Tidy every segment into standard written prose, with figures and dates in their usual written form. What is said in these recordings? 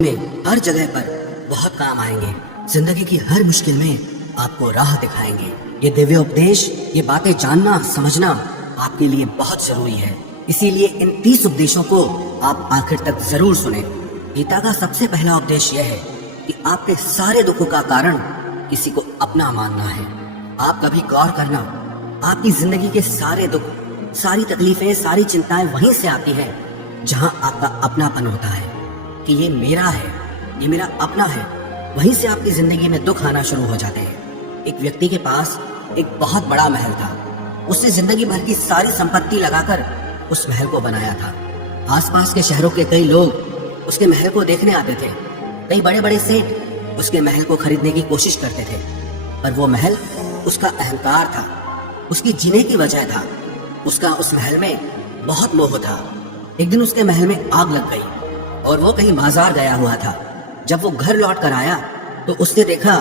में हर जगह पर बहुत काम आएंगे। जिंदगी की हर मुश्किल में आपको राह दिखाएंगे। ये दिव्य उपदेश, ये बातें जानना समझना आपके लिए बहुत जरूरी है। इसीलिए इन 30 उपदेशों को आप आखिर तक जरूर सुने। गीता का सबसे पहला उपदेश यह है कि आपके सारे दुखों का कारण किसी को अपना मानना है। आप कभी गौर करना, आपकी जिंदगी के सारे दुख, सारी तकलीफें, सारी चिंताएं वहीं से आती हैं जहां आपका अपनापन होता है कि ये मेरा है, ये मेरा अपना है। वहीं से आपकी जिंदगी में दुख आना शुरू हो जाते हैं। एक व्यक्ति के पास एक बहुत बड़ा महल था। उसने जिंदगी भर की सारी संपत्ति लगाकर उस महल को बनाया था। आसपास के शहरों के कई लोग उसके महल को देखने आते थे। कई बड़े बड़े सेठ उसके महल को खरीदने की कोशिश करते थे, पर वो महल उसका अहंकार था, उसकी जीने की वजह था। उसका उस महल में बहुत मोह था। एक दिन उसके महल में आग लग गई और वो कहीं बाजार गया हुआ था। जब वो घर लौट कर आया तो उसने देखा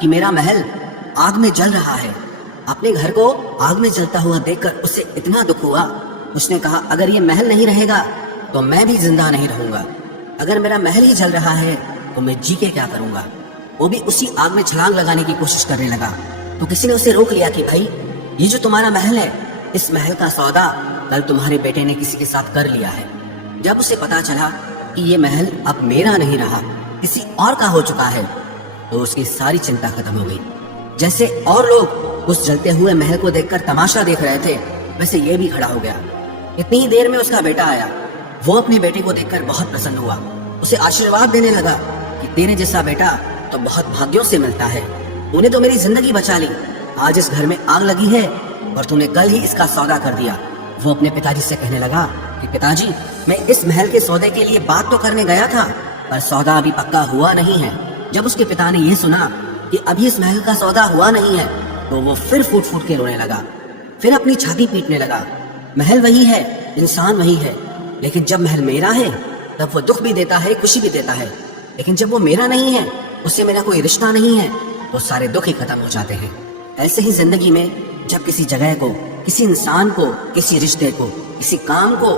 कि मेरा महल आग में जल रहा है। अपने घर को आग में जलता हुआ देखकर उसे इतना दुख हुआ। उसने कहा, अगर ये महल नहीं रहेगा तो मैं भी जिंदा नहीं रहूंगा। अगर मेरा महल ही जल रहा है तो मैं जी के क्या करूंगा। वो भी उसी आग में छलांग लगाने की कोशिश करने लगा। तो किसी ने उसे रोक लिया कि भाई, ये जो तुम्हारा महल है, इस महल का सौदा कल तुम्हारे बेटे ने किसी के साथ कर लिया है। जब उसे पता चला कि ये महल अब मेरा नहीं रहा, किसी और का हो चुका है, तो उसकी सारी चिंता खत्म हो गई। जैसे और लोग उस जलते हुए महल को देखकर तमाशा देख रहे थे, वैसे ये भी खड़ा हो गया। इतनी ही देर में उसका बेटा आया। वो अपने बेटे को देखकर बहुत प्रसन्न हुआ। उसे आशीर्वाद देने लगा कि तेरे जैसा बेटा तो बहुत भाग्यों से मिलता है। तूने तो मेरी जिंदगी बचा ली। आज इस घर में आग लगी है और तूने कल ही इसका सौदा कर दिया। वो अपने पिताजी से कहने लगा कि पिताजी, मैं इस महल के सौदे के लिए बात तो करने गया था, पर सौदा अभी पक्का हुआ नहीं है। जब उसके पिता ने ये सुना कि अभी इस महल का सौदा हुआ नहीं है, तो वो फिर फूट फूट के रोने लगा। फिर अपनी छाती पीटने लगा। महल वही है, इंसान वही है, लेकिन जब महल मेरा है तब वो दुख भी देता है, खुशी भी देता है। लेकिन जब वो मेरा नहीं है, उससे मेरा कोई रिश्ता नहीं है, तो सारे दुख ही खत्म हो जाते हैं। ऐसे ही जिंदगी में जब किसी जगह को, किसी इंसान को, किसी रिश्ते को, किसी काम को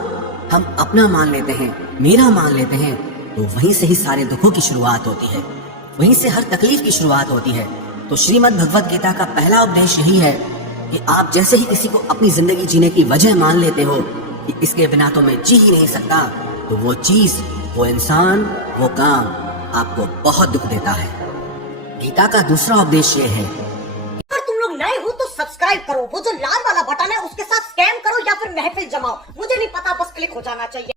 हम अपना मान लेते हैं, मेरा मान लेते हैं, तो वहीं से ही सारे दुखों की शुरुआत होती है, वहीं से हर तकलीफ की शुरुआत होती है। तो श्रीमद् भगवत गीता का पहला उपदेश यही है कि आप जैसे ही किसी को अपनी जिंदगी जीने की वजह मान लेते हो कि इसके बिना तो मैं जी ही नहीं सकता, तो वो चीज, वो इंसान, वो काम आपको बहुत दुख देता है। गीता का दूसरा उपदेश ये है, अगर तुम लोग नए हो तो सब्सक्राइब करो, वो जो लाल वाला बटन है उसके साथ स्कैम करो या फिर महफिल जमाओ, मुझे नहीं पता, बस क्लिक हो जाना चाहिए।